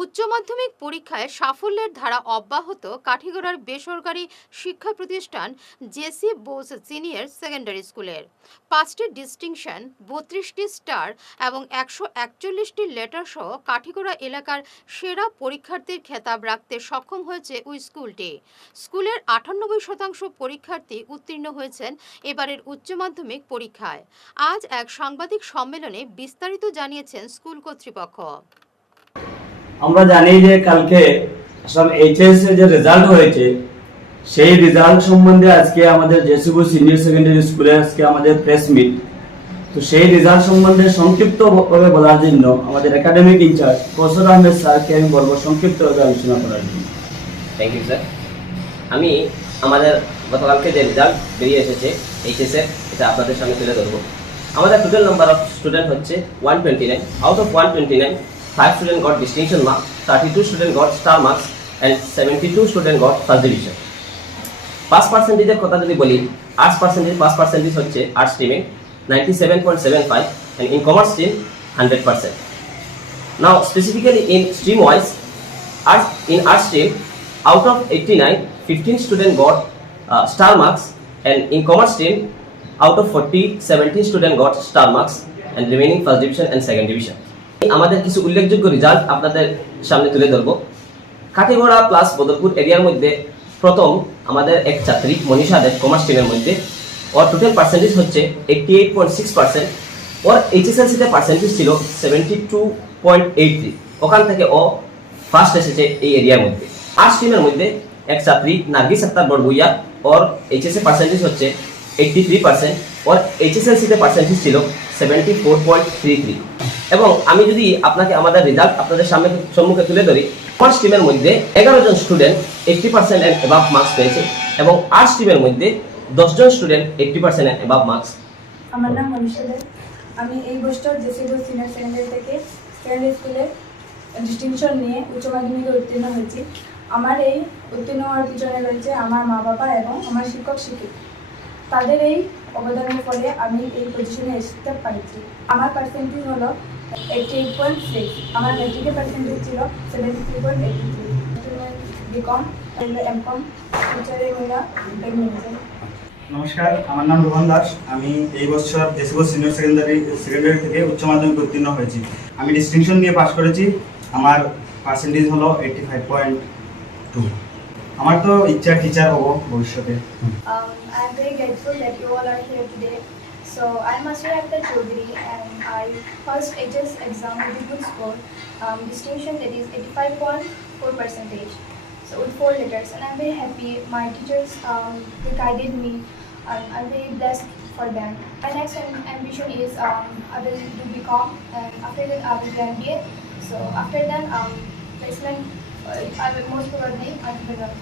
উচ্চ মাধ্যমিক পরীক্ষায় সাফল্যের ধারা অব্যাহত কাঠিগড়ার বেসরকারি শিক্ষা প্রতিষ্ঠান জেসি বোস সিনিয়র সেকেন্ডারি স্কুলের 5টি ডিস্টিংশন, 32টি স্টার এবং 141টি লেটার সহ কাঠিগড়া এলাকার সেরা পরীক্ষার্থীর খেতাব রাখতে সক্ষম হয়েছে ওই স্কুলটি। স্কুলের 98% পরীক্ষার্থী উত্তীর্ণ হয়েছেন এবারের উচ্চ মাধ্যমিক পরীক্ষায়। আজ এক সাংবাদিক সম্মেলনে বিস্তারিত জানিয়েছেন স্কুল কর্তৃপক্ষ। আমরা জানি যে কালকে আসলে এইচএস এর যে রেজাল্ট হয়েছে সেই রেজাল্ট সম্বন্ধে আজকে আমাদের জেসিবু সিনিয়র সেকেন্ডারি স্কুলে আজকে আমাদের প্রেস মিট। তো সেই রেজাল্ট সম্বন্ধে সংক্ষিপ্তভাবে বলার জন্য আমাদের একাডেমিক ইনচার্জ প্রফেসর আহমেদ স্যারকে আমি বলবো সংক্ষিপ্তভাবে আলোচনা করার জন্য। Thank you sir. আমি আমাদের গতকালকে যে রেজাল্ট বেরিয়ে এসেছে এইচএস এর, এটা আপনাদের সামনে তুলে ধরবো। আমাদের টোটাল নাম্বার অফ স্টুডেন্ট হচ্ছে 129। Out of 129, 5 students got distinction mark, 32 students got star marks and 72 students got first division. Pass পার্সেন্টেজের কথা যদি বলি, পাস পার্সেন্টেজ হচ্ছে আর্টস স্ট্রিমে 97.75 and in commerce stream 100%. Now specifically in stream wise, in arts stream, out of 89, 15 students got star marks, and in commerce stream, out of 40, 17 students got star marks and remaining first division and second division. আমাদের কিছু উল্লেখযোগ্য result আপনাদের সামনে তুলে ধরবো। Kathigora plus Badarpur এরিয়ার মধ্যে প্রথম আমাদের এক ছাত্রী মনীষা দেব কমার্স স্ট্রিমের মধ্যে, ওর টোটাল পার্সেন্টেজ হচ্ছে 88.6%। ওর এইচএসএলসিতে পার্সেন্টেজ ছিল 72.83। ওখান থেকে ও ফার্স্ট এসেছে এই এরিয়ার মধ্যে। আর্টস স্ট্রিমের মধ্যে এক ছাত্রী নার্গিস আক্তার বড়ভুইয়া, ওর এইচএসএ পার্সেন্টেজ হচ্ছে 83%। ওর এইচএসএলসিতে পার্সেন্টেজ ছিল 74.33। এবং আমি যদি আপনাকে আমাদের রেজাল্ট আপনাদের সম্মুখে তুলে ধরি, কমার্স স্ট্রিমের মধ্যে 11 জন স্টুডেন্ট 80% এন্ড অ্যাবাভ মার্কস পেয়েছে এবং আর্টস স্ট্রিমের মধ্যে 10 জন স্টুডেন্ট 80% এন্ড অ্যাবাভ মার্কস। আমার নাম মনীষা দেব। আমি এই বছর জেসিবু সিনিয়র সেকেন্ডারি থেকে সেকেন্ডারি স্কুলে ডিস্টিংশন নিয়ে উচ্চ মাধ্যমিকে উত্তীর্ণ হয়েছি। আমার এই উত্তীর্ণ হওয়ার পিছনে রয়েছে আমার মা বাবা এবং আমার শিক্ষক শিক্ষিকা। তাদের এই অবদানের ফলে আমি এই পজিশনে আসতে পারছি। আমার পার্সেন্টেজ হলো 88.6। আমার ম্যাট্রিকের পার্সেন্টেজ ছিল 73.83। বিকম, এমকম, ফিউচারে মিলা টেকনিক্যাল। নমস্কার, আমার নাম রোহন দাস। আমি এই বছর জেসিবু সিনিয়র সেকেন্ডারি থেকে উচ্চ মাধ্যমিক উত্তীর্ণ হয়েছি। আমি ডিস্টিংশন নিয়ে পাশ করেছি। আমার পার্সেন্টেজ হলো 85.2। আমার তো ইচ্ছা টিচার হব ভবিষ্যতে। I am very grateful that you all are here today. So I am Asra Akhtar Chaudhary and I passed HS exam with a good score, distinction that is 85.4%. So with 4 letters, and I am very happy. My teachers they guided me. I'm very blessed for them. My next ambition is I will do BCom, and after that I will do MBA. So after that placement, I will most probably entrepreneur.